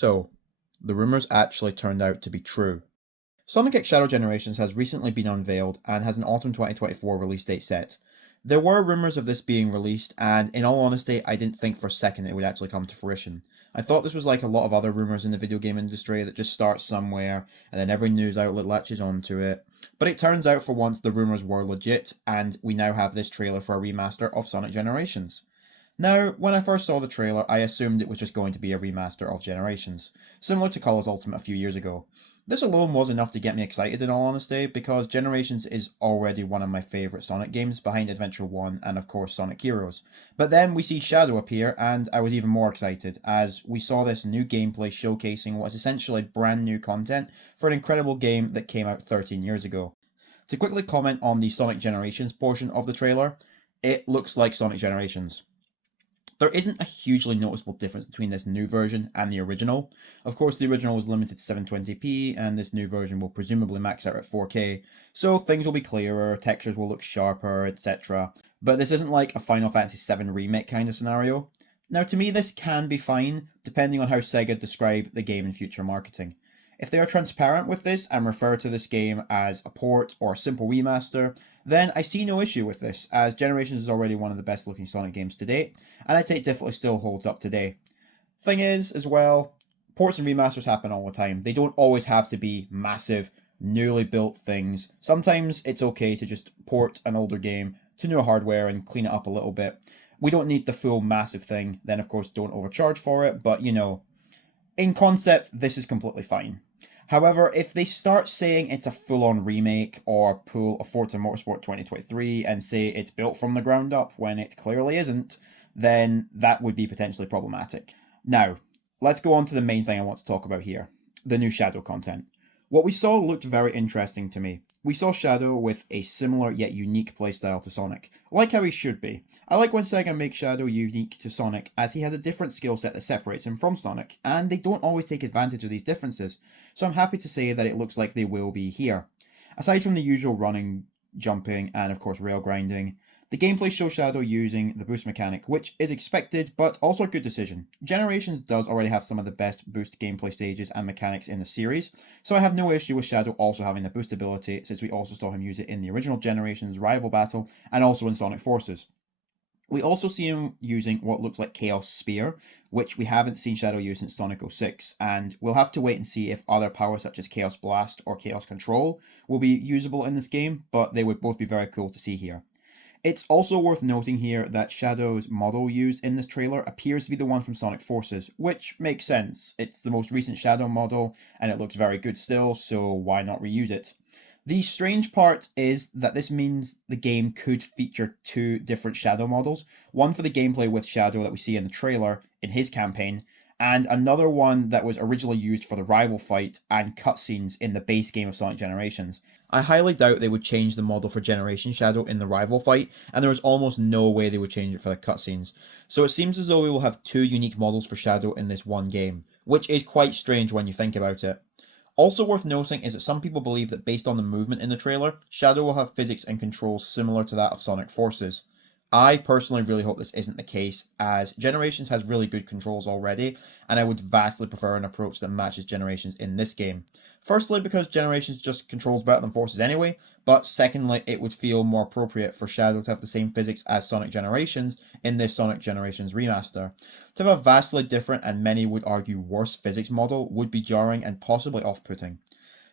So, the rumors actually turned out to be true. Sonic X Shadow Generations has recently been unveiled and has an autumn 2024 release date set. There were rumors of this being released, and in all honesty, I didn't think for a second it would actually come to fruition. I thought this was like a lot of other rumors in the video game industry that just start somewhere and then every news outlet latches onto it. But it turns out for once the rumors were legit, and we now have this trailer for a remaster of Sonic Generations. Now, when I first saw the trailer, I assumed it was just going to be a remaster of Generations, similar to Colors Ultimate a few years ago. This alone was enough to get me excited in all honesty, because Generations is already one of my favourite Sonic games behind Adventure 1 and of course Sonic Heroes. But then we see Shadow appear and I was even more excited, as we saw this new gameplay showcasing what is essentially brand new content for an incredible game that came out 13 years ago. To quickly comment on the Sonic Generations portion of the trailer, it looks like Sonic Generations. There isn't a hugely noticeable difference between this new version and the original. Of course, the original was limited to 720p, and this new version will presumably max out at 4K, so things will be clearer, textures will look sharper, etc. But this isn't like a Final Fantasy VII Remake kind of scenario. Now, to me, this can be fine, depending on how Sega describe the game in future marketing. If they are transparent with this and refer to this game as a port or a simple remaster, then I see no issue with this, as Generations is already one of the best looking Sonic games to date, and I'd say it definitely still holds up today. Thing is, as well, ports and remasters happen all the time. They don't always have to be massive, newly built things. Sometimes it's okay to just port an older game to newer hardware and clean it up a little bit. We don't need the full massive thing, then of course don't overcharge for it, but in concept, this is completely fine. However, if they start saying it's a full-on remake or pull a Forza Motorsport 2023 and say it's built from the ground up when it clearly isn't, then that would be potentially problematic. Now, let's go on to the main thing I want to talk about here, the new Shadow content. What we saw looked very interesting to me. We saw Shadow with a similar yet unique playstyle to Sonic, like how he should be. I like when Sega makes Shadow unique to Sonic, as he has a different skill set that separates him from Sonic, and they don't always take advantage of these differences, so I'm happy to say that it looks like they will be here. Aside from the usual running, jumping, and of course rail grinding, the gameplay shows Shadow using the boost mechanic, which is expected, but also a good decision. Generations does already have some of the best boost gameplay stages and mechanics in the series, so I have no issue with Shadow also having the boost ability, since we also saw him use it in the original Generations rival battle, and also in Sonic Forces. We also see him using what looks like Chaos Spear, which we haven't seen Shadow use since Sonic 06, and we'll have to wait and see if other powers such as Chaos Blast or Chaos Control will be usable in this game, but they would both be very cool to see here. It's also worth noting here that Shadow's model used in this trailer appears to be the one from Sonic Forces, which makes sense. It's the most recent Shadow model, and it looks very good still, so why not reuse it? The strange part is that this means the game could feature two different Shadow models, one for the gameplay with Shadow that we see in the trailer in his campaign, and another one that was originally used for the rival fight and cutscenes in the base game of Sonic Generations. I highly doubt they would change the model for Generation Shadow in the rival fight, and there is almost no way they would change it for the cutscenes. So it seems as though we will have two unique models for Shadow in this one game, which is quite strange when you think about it. Also worth noting is that some people believe that based on the movement in the trailer, Shadow will have physics and controls similar to that of Sonic Forces. I personally really hope this isn't the case, as Generations has really good controls already, and I would vastly prefer an approach that matches Generations in this game. Firstly, because Generations just controls better than Forces anyway, but secondly, it would feel more appropriate for Shadow to have the same physics as Sonic Generations in this Sonic Generations remaster. To have a vastly different and many would argue worse physics model would be jarring and possibly off-putting.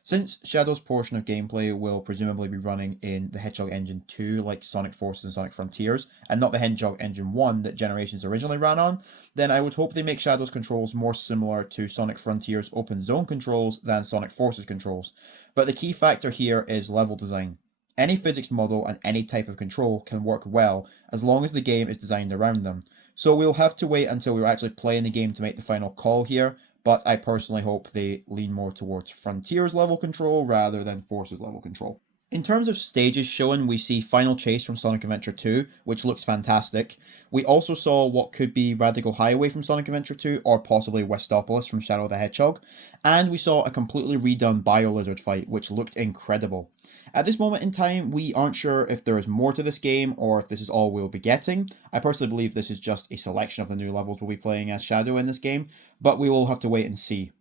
Since Shadow's portion of gameplay will presumably be running in the Hedgehog Engine 2 like Sonic Forces and Sonic Frontiers, and not the Hedgehog Engine 1 that Generations originally ran on, then I would hope they make Shadow's controls more similar to Sonic Frontiers open zone controls than Sonic Forces controls. But the key factor here is level design. Any physics model and any type of control can work well as long as the game is designed around them. So we'll have to wait until we're actually playing the game to make the final call here, but I personally hope they lean more towards Frontiers level control rather than Forces level control. In terms of stages shown, we see Final Chase from Sonic Adventure 2, which looks fantastic. We also saw what could be Radical Highway from Sonic Adventure 2, or possibly Westopolis from Shadow the Hedgehog, and we saw a completely redone Bio-Lizard fight, which looked incredible. At this moment in time, we aren't sure if there is more to this game, or if this is all we'll be getting. I personally believe this is just a selection of the new levels we'll be playing as Shadow in this game, but we will have to wait and see.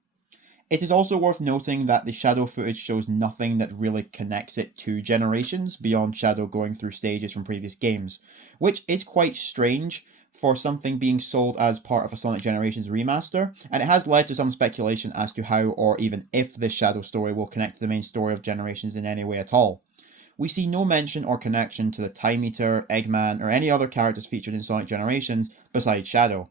It is also worth noting that the Shadow footage shows nothing that really connects it to Generations beyond Shadow going through stages from previous games, which is quite strange for something being sold as part of a Sonic Generations remaster, and it has led to some speculation as to how or even if this Shadow story will connect to the main story of Generations in any way at all. We see no mention or connection to the Time Eater, Eggman, or any other characters featured in Sonic Generations besides Shadow.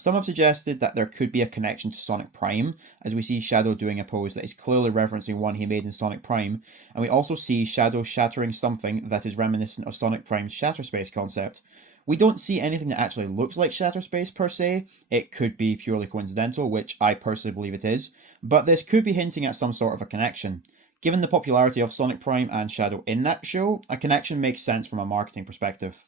Some have suggested that there could be a connection to Sonic Prime, as we see Shadow doing a pose that is clearly referencing one he made in Sonic Prime, and we also see Shadow shattering something that is reminiscent of Sonic Prime's Shatterspace concept. We don't see anything that actually looks like Shatterspace per se. It could be purely coincidental, which I personally believe it is, but this could be hinting at some sort of a connection. Given the popularity of Sonic Prime and Shadow in that show, a connection makes sense from a marketing perspective.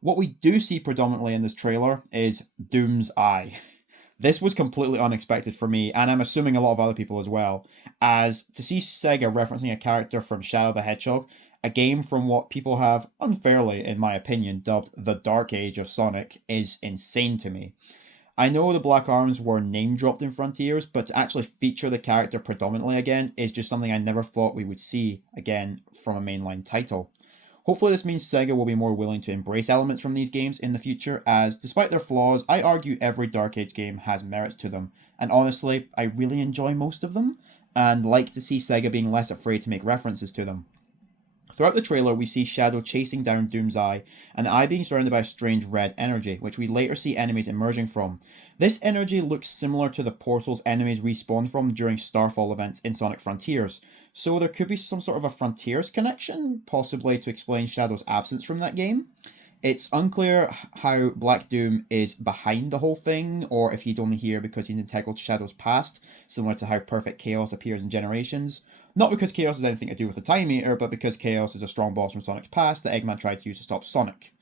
What we do see predominantly in this trailer is Doom's Eye. This was completely unexpected for me, and I'm assuming a lot of other people as well, as to see Sega referencing a character from Shadow the Hedgehog, a game from what people have, unfairly in my opinion, dubbed the Dark Age of Sonic, is insane to me. I know the Black Arms were name dropped in Frontiers, but to actually feature the character predominantly again is just something I never thought we would see again from a mainline title. Hopefully this means Sega will be more willing to embrace elements from these games in the future, as despite their flaws, I argue every Dark Age game has merits to them, and honestly, I really enjoy most of them, and like to see Sega being less afraid to make references to them. Throughout the trailer, we see Shadow chasing down Doom's Eye, and the eye being surrounded by a strange red energy, which we later see enemies emerging from. This energy looks similar to the portals enemies respawn from during Starfall events in Sonic Frontiers, so there could be some sort of a Frontiers connection, possibly to explain Shadow's absence from that game. It's unclear how Black Doom is behind the whole thing, or if he's only here because he's integral to Shadow's past, similar to how Perfect Chaos appears in Generations. Not because Chaos has anything to do with the Time Eater, but because Chaos is a strong boss from Sonic's past that Eggman tried to use to stop Sonic.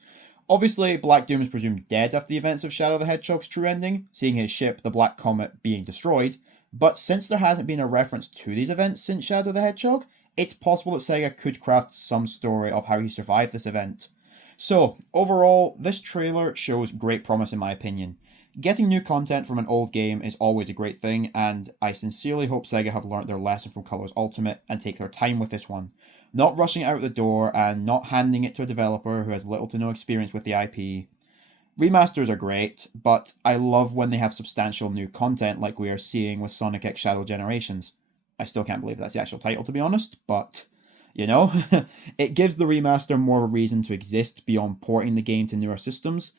Obviously, Black Doom is presumed dead after the events of Shadow the Hedgehog's true ending, seeing his ship, the Black Comet, being destroyed, but since there hasn't been a reference to these events since Shadow the Hedgehog, it's possible that Sega could craft some story of how he survived this event. So, overall, this trailer shows great promise in my opinion. Getting new content from an old game is always a great thing, and I sincerely hope Sega have learnt their lesson from Colors Ultimate and take their time with this one. Not rushing out the door and not handing it to a developer who has little to no experience with the IP. Remasters are great, but I love when they have substantial new content like we are seeing with Sonic X Shadow Generations. I still can't believe that's the actual title, to be honest, but you know, it gives the remaster more of a reason to exist beyond porting the game to newer systems.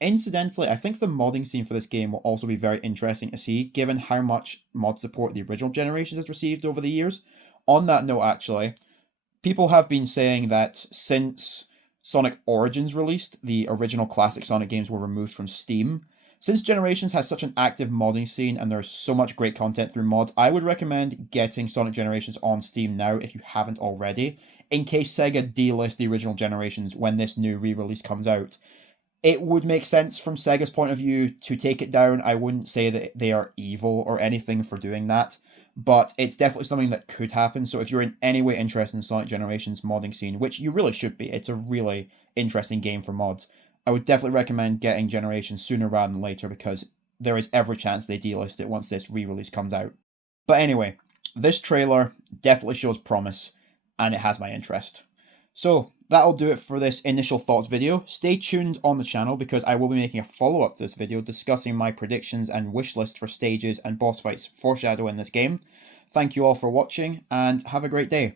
Incidentally, I think the modding scene for this game will also be very interesting to see, given how much mod support the original Generations has received over the years. On that note, actually, people have been saying that since Sonic Origins released, the original classic Sonic games were removed from Steam. Since Generations has such an active modding scene and there's so much great content through mods, I would recommend getting Sonic Generations on Steam now if you haven't already, in case Sega delists the original Generations when this new re-release comes out. It would make sense from Sega's point of view to take it down. I wouldn't say that they are evil or anything for doing that, but it's definitely something that could happen. So if you're in any way interested in Sonic Generations modding scene, which you really should be, it's a really interesting game for mods, I would definitely recommend getting Generations sooner rather than later because there is every chance they delist it once this re-release comes out. But anyway, this trailer definitely shows promise, and it has my interest. So, that'll do it for this initial thoughts video. Stay tuned on the channel because I will be making a follow-up to this video discussing my predictions and wish list for stages and boss fights for Shadow in this game. Thank you all for watching, and have a great day.